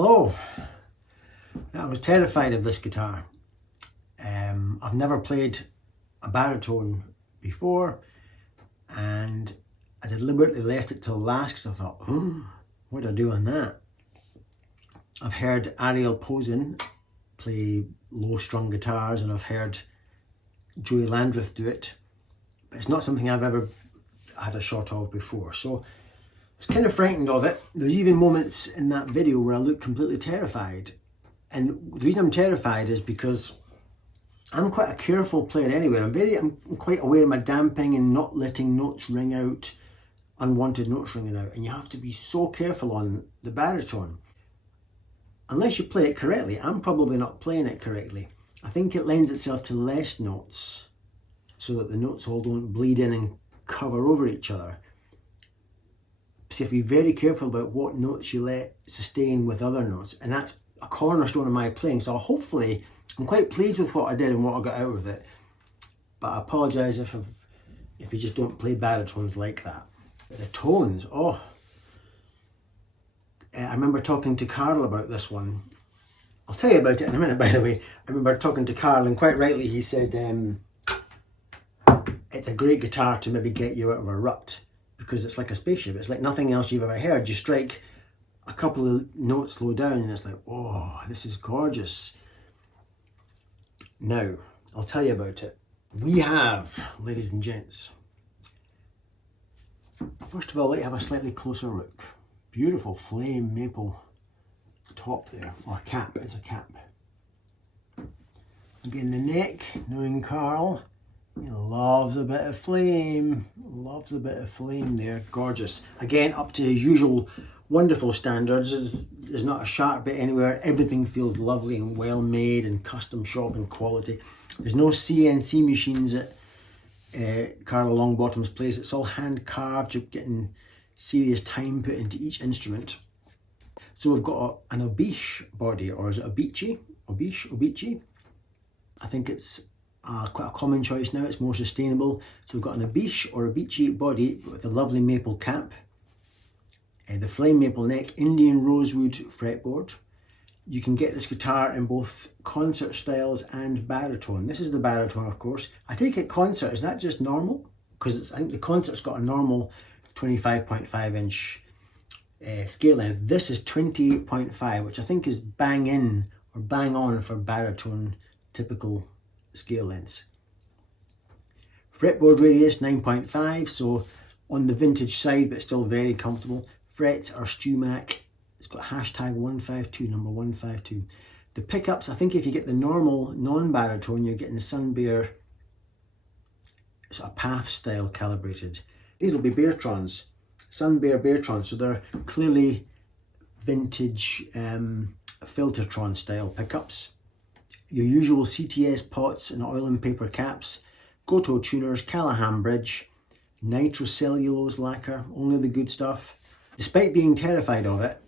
Hello. I was terrified of this guitar. I've never played a baritone before, and I deliberately left it till last because I thought, what do I do on that? I've heard Ariel Posen play low-strung guitars, and I've heard Joey Landreth do it, but it's not something I've ever had a shot of before. So I was kind of frightened of it. There's even moments in that video where I look completely terrified. And the reason I'm terrified is because I'm quite a careful player anyway. I'm quite aware of my damping and not letting notes ring out, unwanted notes ringing out. And you have to be so careful on the baritone. Unless you play it correctly, I'm probably not playing it correctly. I think it lends itself to less notes so that the notes all don't bleed in and cover over each other. So you have to be very careful about what notes you let sustain with other notes. And that's a cornerstone of my playing. So hopefully, I'm quite pleased with what I did and what I got out of it. But I apologise if you just don't play baritones like that. The tones, I remember talking to Karl about this one. I'll tell you about it in a minute, by the way. I remember talking to Karl, and quite rightly he said it's a great guitar to maybe get you out of a rut, because it's like a spaceship. It's like nothing else you've ever heard. You strike a couple of notes low down and it's like, oh, this is gorgeous. Now, I'll tell you about it. We have, ladies and gents, first of all, let you have a slightly closer look. Beautiful flame maple top there, or cap, it's a cap. Again, the neck, knowing Karl, he loves a bit of flame, there, gorgeous. Again, up to his usual wonderful standards. There's not a sharp bit anywhere. Everything feels lovely and well made and custom shop and quality. There's no CNC machines at Karl Longbottom's place. It's all hand carved. You're getting serious time put into each instrument. So we've got an Obiche body, or is it Obiche? Obiche. I think it's quite a common choice now. It's more sustainable. So we've got an Obiche or Obiche body with a lovely maple cap. The flame maple neck, Indian rosewood fretboard. You can get this guitar in both concert styles and baritone. This is the baritone, of course. I take it concert, is that just normal? Because I think the concert's got a normal 25.5 inch scale length. This is 28.5, which I think is bang in or bang on for baritone typical scale lengths. Fretboard radius 9.5, so on the vintage side, but still very comfortable. Frets are StewMac. It's got hashtag 152, number 152. The pickups, I think if you get the normal non-baritone, you're getting Sunbear sort of path style calibrated. These will be Beartrons, Sunbear Beartrons, so they're clearly vintage Filtertron style pickups. Your usual CTS pots and oil and paper caps, Goto tuners, Callahan bridge, nitrocellulose lacquer, only the good stuff. Despite being terrified of it,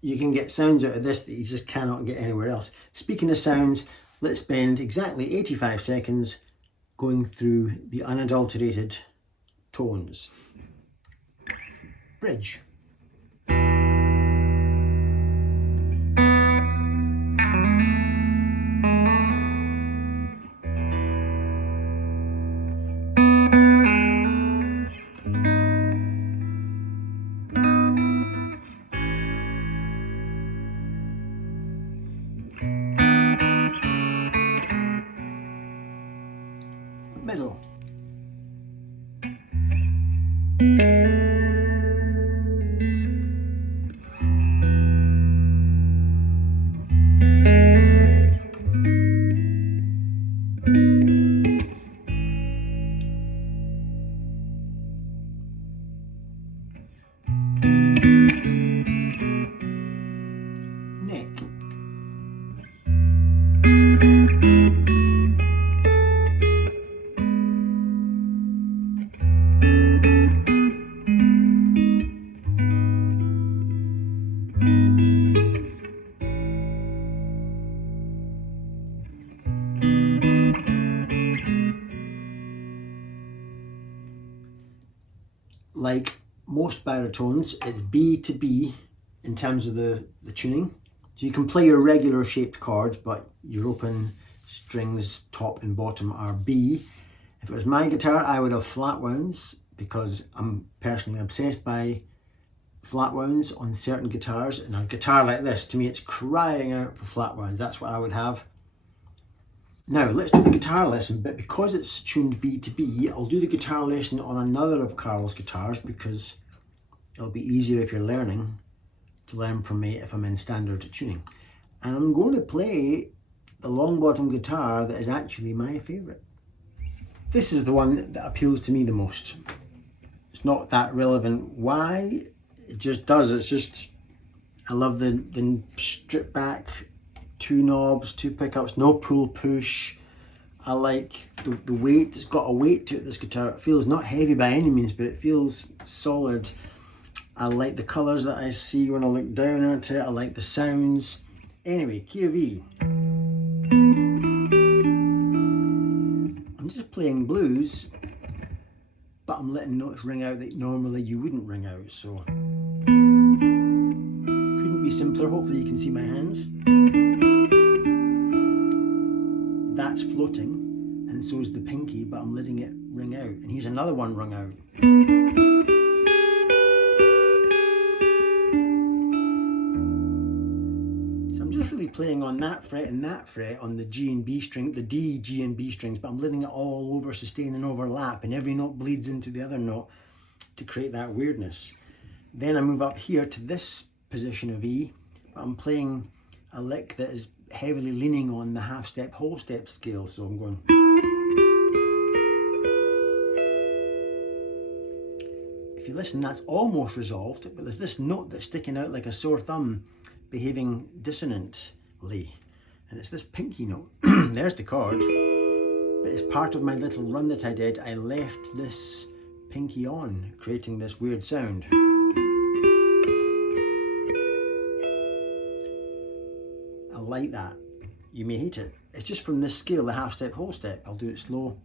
you can get sounds out of this that you just cannot get anywhere else. Speaking of sounds, let's spend exactly 85 seconds going through the unadulterated tones. Bridge. Middle. Neck. Like most baritones, it's B to B in terms of the tuning. So you can play your regular shaped chords, but your open strings top and bottom are B. If it was my guitar, I would have flat wounds, because I'm personally obsessed by flat wounds on certain guitars. And a guitar like this, to me, it's crying out for flat wounds. That's what I would have. Now let's do the guitar lesson, but because it's tuned B to B, I'll do the guitar lesson on another of Karl's guitars, because it'll be easier if you're learning to learn from me if I'm in standard tuning. And I'm going to play the Longbottom guitar that is actually my favourite. This is the one that appeals to me the most. It's not that relevant why, it just does. It's just, I love the strip back, 2 knobs, 2 pickups, no pull push. I like the weight. It's got a weight to it, this guitar. It feels not heavy by any means, but it feels solid. I like the colours that I see when I look down at it. I like the sounds. Anyway, key of E. I'm just playing blues, but I'm letting notes ring out that normally you wouldn't ring out, so couldn't be simpler. Hopefully you can see my hands. That's floating, and so is the pinky, but I'm letting it ring out. And here's another one rung out. So I'm just really playing on that fret and that fret on the G and B string, the D, G and B strings, but I'm letting it all over sustain and overlap, and every note bleeds into the other note to create that weirdness. Then I move up here to this position of E, but I'm playing a lick that is heavily leaning on the half step, whole step scale. So I'm going. If you listen, that's almost resolved, but there's this note that's sticking out like a sore thumb, behaving dissonantly, and it's this pinky note. There's the chord, but as part of my little run that I did, I left this pinky on, creating this weird sound. I like that. You may hate it. It's just from this scale, the half step, whole step. I'll do it slow.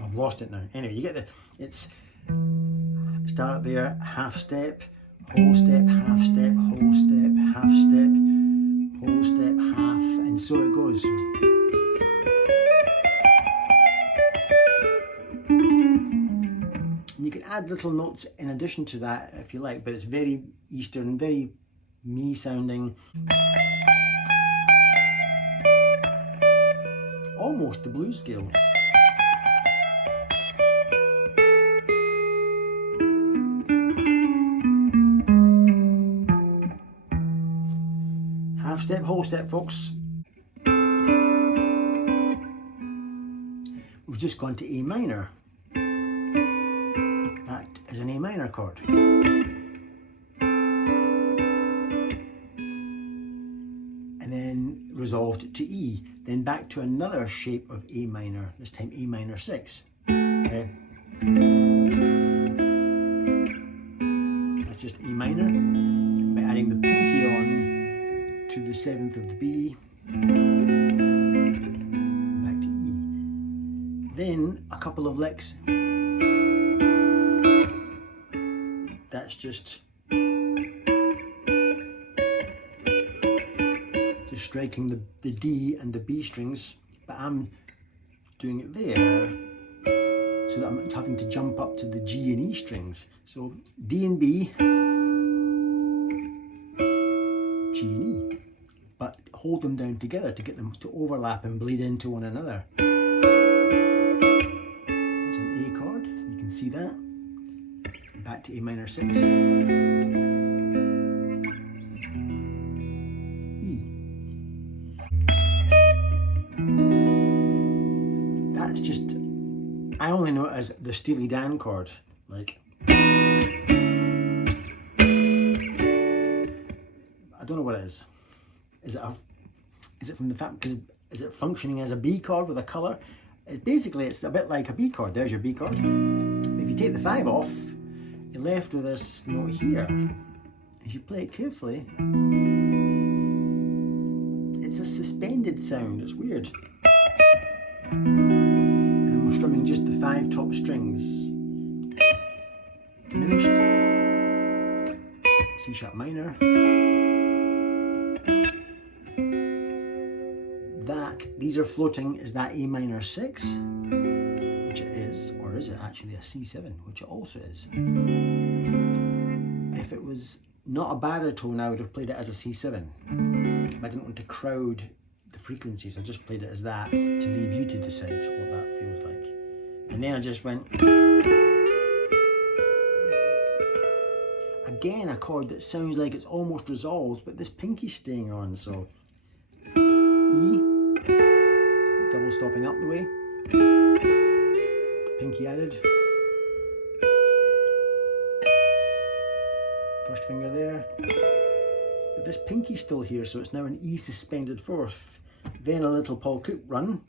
I've lost it now. Anyway, you get the, it's start there, half step, whole step, half step, whole step, half step, whole step, half, and so it goes. You can add little notes in addition to that if you like, but it's very Eastern, very me sounding. Almost the blues scale. Half step, whole step, folks. We've just gone to A minor. That is an A minor chord. And then resolved to E. Then back to another shape of A minor, this time A minor 6. Okay. That's just A minor. By adding the pinky on to the 7th of the B, back to E. Then a couple of licks. That's just striking the D and the B strings, but I'm doing it there so that I'm having to jump up to the G and E strings. So D and B, G and E, but hold them down together to get them to overlap and bleed into one another. That's an A chord, you can see that. Back to A minor 6. That's just, I only know it as the Steely Dan chord, like. I don't know what it is. Is it from the fact, because is it functioning as a B chord with a colour? It's a bit like a B chord. There's your B chord. If you take the 5 off, you're left with this note here. If you play it carefully, it's a suspended sound, it's weird. And I'm strumming just the 5 top strings. Diminished, C sharp minor. These are floating is that A minor 6, which it is, or is it actually a C7, which it also is. If it was not a baritone, I would have played it as a C7. I didn't want to crowd the frequencies, I just played it as that to leave you to decide what that feels like. And then I just went, again a chord that sounds like it's almost resolved, but this pinky's staying on, so E, double stopping up the way, pinky added, first finger there, but this pinky's still here, so it's now an E suspended 4th, then a little Paul Cook run,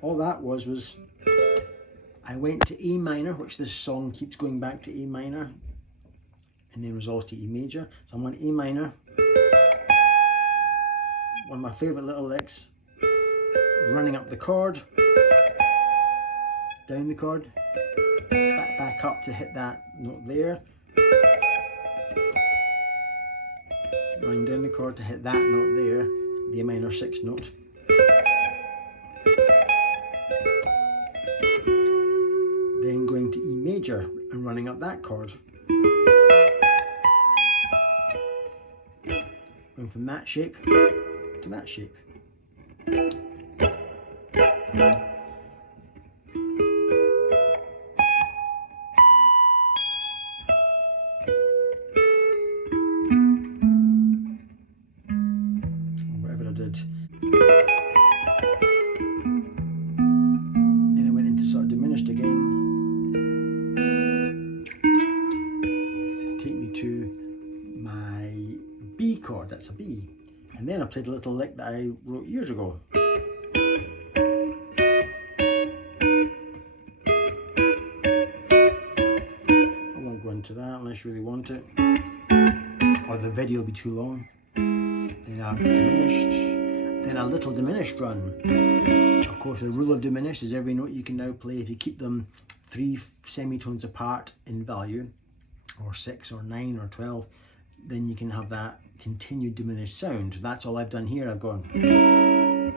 all that was I went to A minor, which this song keeps going back to A minor, and then resolves to E major. So I'm on A minor, one of my favourite little licks, running up the chord, down the chord, back up to hit that note there, running down the chord to hit that note there, the A minor 6 note. Then going to E major and running up that chord. Going from that shape to that shape. Or whatever I did. Then I went into sort of diminished again. Chord, that's a B, and then I played a little lick that I wrote years ago. I won't go into that unless you really want it, or the video will be too long. Then a diminished, then a little diminished run. Of course, the rule of diminished is every note you can now play, if you keep them 3 semitones apart in value, or 6 or 9 or 12, then you can have that continued diminished sound. That's all I've done here. I've gone and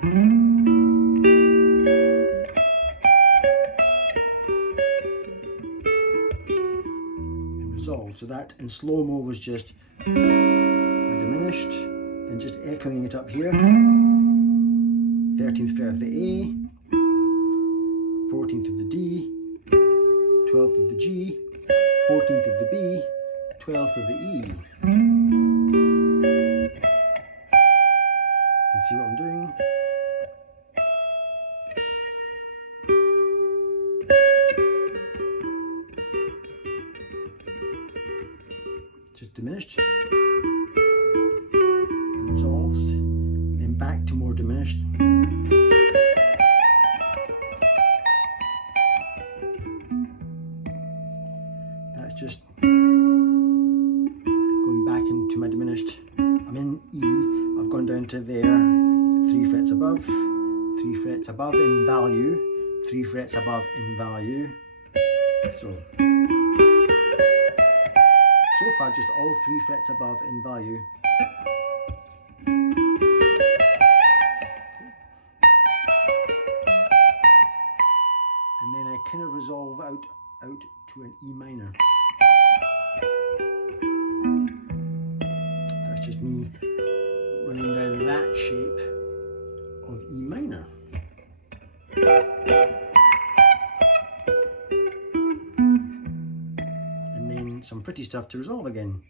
resolved. So that in slow-mo was just a diminished, and just echoing it up here. 13th fret of the A, 14th of the D, 12th of the G, 14th of the B, 12th of the E. You can see what I'm doing. Just diminished and resolved, then back to more diminished. That's just going back into my diminished. I'm in E, I've gone down to there, 3 frets above, 3 frets above in value, 3 frets above in value. So far just all 3 frets above in value. And then I kind of resolve out to an E minor. That's just me running down that shape of E minor. And then some pretty stuff to resolve again.